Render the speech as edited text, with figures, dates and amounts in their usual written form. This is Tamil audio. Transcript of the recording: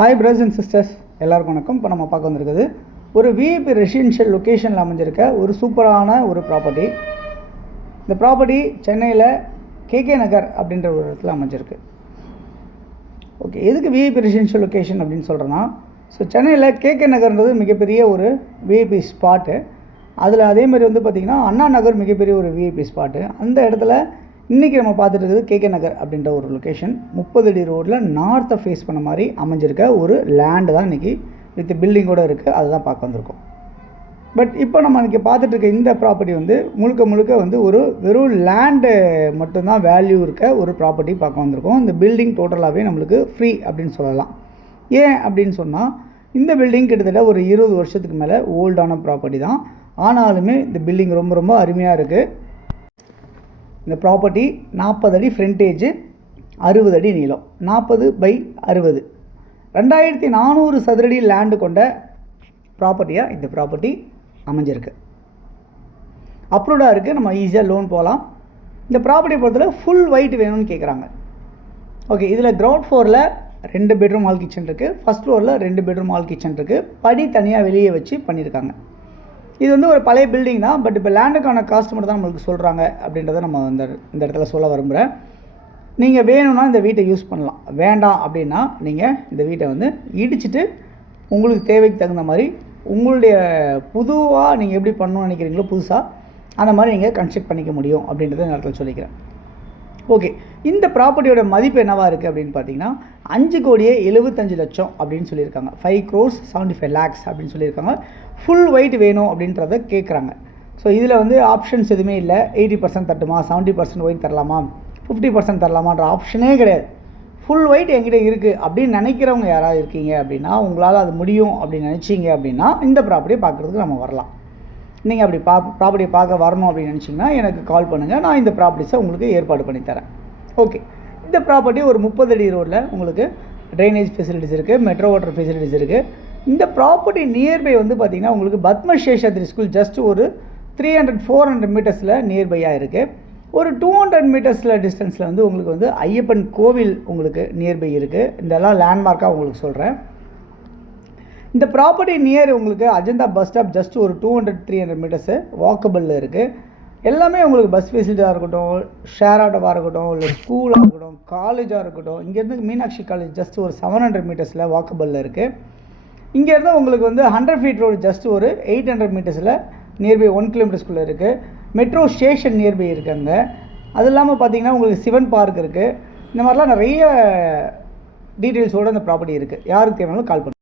ஹாய் பிரதர்ஸ் அண்ட் சிஸ்டர்ஸ், எல்லாருக்கும் வணக்கம். இப்போ நம்ம பார்க்க வந்திருக்குது ஒரு விஐபி ரெசிடென்ஷியல் லொக்கேஷனில் அமைஞ்சிருக்க ஒரு சூப்பரான ஒரு ப்ராப்பர்ட்டி. இந்த ப்ராப்பர்ட்டி சென்னையில் கேகே நகர் அப்படின்ற ஒரு இடத்துல அமைஞ்சிருக்கு. ஓகே, எதுக்கு விஐபி ரெசிடென்ஷியல் லொக்கேஷன் அப்படின்னு சொல்கிறேன்னா, ஸோ சென்னையில் கேகே நகர்ன்றது மிகப்பெரிய ஒரு விஐபி ஸ்பாட்டு. அதில் அதேமாதிரி வந்து பார்த்திங்கன்னா அண்ணா நகர் மிகப்பெரிய ஒரு விஐபி ஸ்பாட்டு. அந்த இடத்துல இன்றைக்கி நம்ம பார்த்துட்டு இருக்குது கேகே நகர் அப்படின்ற ஒரு லொக்கேஷன். 30 அடி ரோடில் நார்த்தை ஃபேஸ் பண்ண மாதிரி அமைஞ்சிருக்க ஒரு லேண்டு தான் இன்றைக்கி வித் பில்டிங்கோடு இருக்குது. அதுதான் பார்க்க வந்திருக்கோம். பட் இப்போ நம்ம இன்றைக்கி பார்த்துட்டு இருக்க இந்த ப்ராப்பர்ட்டி வந்து முழுக்க வந்து ஒரு வெறும் லேண்டு மட்டும்தான் வேல்யூ இருக்க ஒரு ப்ராப்பர்ட்டி பார்க்க வந்திருக்கோம். இந்த பில்டிங் டோட்டலாகவே நம்மளுக்கு ஃப்ரீ அப்படின்னு சொல்லலாம். ஏன் அப்படின்னு சொன்னால், இந்த பில்டிங் கிட்டத்தட்ட ஒரு 20 வருஷத்துக்கு மேலே ஓல்டான ப்ராப்பர்ட்டி தான். ஆனாலுமே இந்த பில்டிங் ரொம்ப அருமையாக இருக்குது. இந்த ப்ராப்பர்ட்டி 40 அடி ஃப்ரண்டேஜு, 60 அடி நீளம், 40/60, 2400 சதுரடி லேண்டு கொண்ட ப்ராப்பர்ட்டியாக இந்த ப்ராப்பர்ட்டி அமைஞ்சிருக்கு. அப்ரூவ்டாக இருக்குது. நம்ம ஈஸியாக லோன் போகலாம். இந்த ப்ராப்பர்ட்டியை பொறுத்தவரை ஃபுல் ஒயிட் வேணும்னு கேட்குறாங்க. ஓகே, இதில் கிரவுண்ட் ஃப்ளோரில் 2 பெட்ரூம் ஹால் கிச்சன் இருக்குது. ஃபஸ்ட் ஃப்ளோரில் 2 பெட்ரூம் ஹால் கிச்சன் இருக்குது. படி தனியாக வெளியே வச்சு பண்ணியிருக்காங்க. இது வந்து ஒரு பழைய பில்டிங் தான். பட் இப்போ லேண்டுக்கான காஸ்ட் மட்டும் தான் நம்மளுக்கு சொல்கிறாங்க அப்படின்றத நம்ம இந்த இடத்துல சொல்ல விரும்புகிறேன். நீங்கள் வேணும்னா இந்த வீட்டை யூஸ் பண்ணலாம். வேண்டாம் அப்படின்னா நீங்கள் இந்த வீட்டை வந்து இடிச்சிட்டு உங்களுக்கு தேவைக்கு தகுந்த மாதிரி உங்களுடைய புதுவாக நீங்கள் எப்படி பண்ணணும்னு நினைக்கிறீங்களோ புதுசாக அந்த மாதிரி நீங்கள் கன்ஸ்ட்ரக்ட் பண்ணிக்க முடியும் அப்படின்றத இந்த இடத்துல சொல்லிக்கிறேன். ஓகே, இந்த ப்ராப்பர்ட்டியோட மதிப்பு என்னவாக இருக்குது அப்படின்னு பார்த்தீங்கன்னா 5,75,00,000 அப்படின்னு சொல்லியிருக்காங்க. 5,75,00,000 அப்படின்னு சொல்லியிருக்காங்க. ஃபுல் ஒயிட் வேணும் அப்படின்றத கேட்குறாங்க. ஸோ இதில் வந்து ஆப்ஷன்ஸ் எதுவுமே இல்லை. 80% தட்டுமா, 70% ஒயிட் தரலாமா, 50% தரலாமான்ற ஆப்ஷனே கிடையாது. ஃபுல் ஒயிட் என்கிட்ட இருக்குது அப்படின்னு நினைக்கிறவங்க யாராவது இருக்கீங்க அப்படின்னா, உங்களால் அது முடியும் அப்படின்னு நினச்சிங்க அப்படின்னா இந்த ப்ராப்பர்ட்டியை பார்க்குறதுக்கு நம்ம வரலாம். நீங்கள் அப்படி ப்ராப்பர்ட்டியை பார்க்க வரணும் அப்படின்னு நினச்சிங்கன்னா எனக்கு கால் பண்ணுங்கள். நான் இந்த ப்ராப்பர்ட்டிஸை உங்களுக்கு ஏற்பாடு பண்ணித்தரேன். ஓகே, இந்த ப்ராப்பர்ட்டி ஒரு 30 அடி ரோடில் உங்களுக்கு ட்ரைனேஜ் ஃபெசிலிட்டிஸ் இருக்குது, மெட்ரோ வாட்டர் ஃபெசிலிட்டிஸ் இருக்குது. இந்த ப்ராப்பர்ட்டி நியர்பை வந்து பார்த்திங்கன்னா உங்களுக்கு பத்ம சேஷாத்ரி ஸ்கூல் ஜஸ்ட் ஒரு 300-400 மீட்டர்ஸில் நியர்பையாக இருக்குது. ஒரு 200 மீட்டர்ஸில் டிஸ்டன்ஸில் வந்து உங்களுக்கு வந்து ஐயப்பன் கோவில் உங்களுக்கு நியர்பை இருக்குது. இதெல்லாம் லேண்ட்மார்க்காக உங்களுக்கு சொல்கிறேன். இந்த ப்ராப்பர்ட்டி நியர் உங்களுக்கு அஜந்தா பஸ் ஸ்டாப் ஜஸ்ட் ஒரு 200-300 மீட்டர்ஸு வாக்கபிளில் இருக்குது. எல்லாமே உங்களுக்கு பஸ் ஃபெசிலிட்டியாக இருக்கட்டும், ஷேர் ஆட்டோவாக இருக்கட்டும், இல்லை ஸ்கூலாக இருக்கட்டும், காலேஜாக இருக்கட்டும். இங்கேருந்து மீனாட்சி காலேஜ் ஜஸ்ட் ஒரு 700 மீட்டர்ஸில் வாக்கபிளில் இருக்குது. இங்கேருந்து உங்களுக்கு வந்து 100 ஃபீட் ரோடு ஜஸ்ட் ஒரு 800 மீட்டர்ஸில் நியர்பை 1 கிலோமீட்டர்ஸ்குள்ளே இருக்குது. மெட்ரோ ஸ்டேஷன் நியர்பை இருக்குங்க. அது இல்லாமல் பார்த்தீங்கன்னா உங்களுக்கு சிவன் பார்க் இருக்குது. இந்த மாதிரிலாம் நிறைய டீட்டெயில்ஸோடு அந்த ப்ராப்பர்ட்டி இருக்குது. யாருக்கு தேவையானாலும் கால் பண்ணுங்கள்.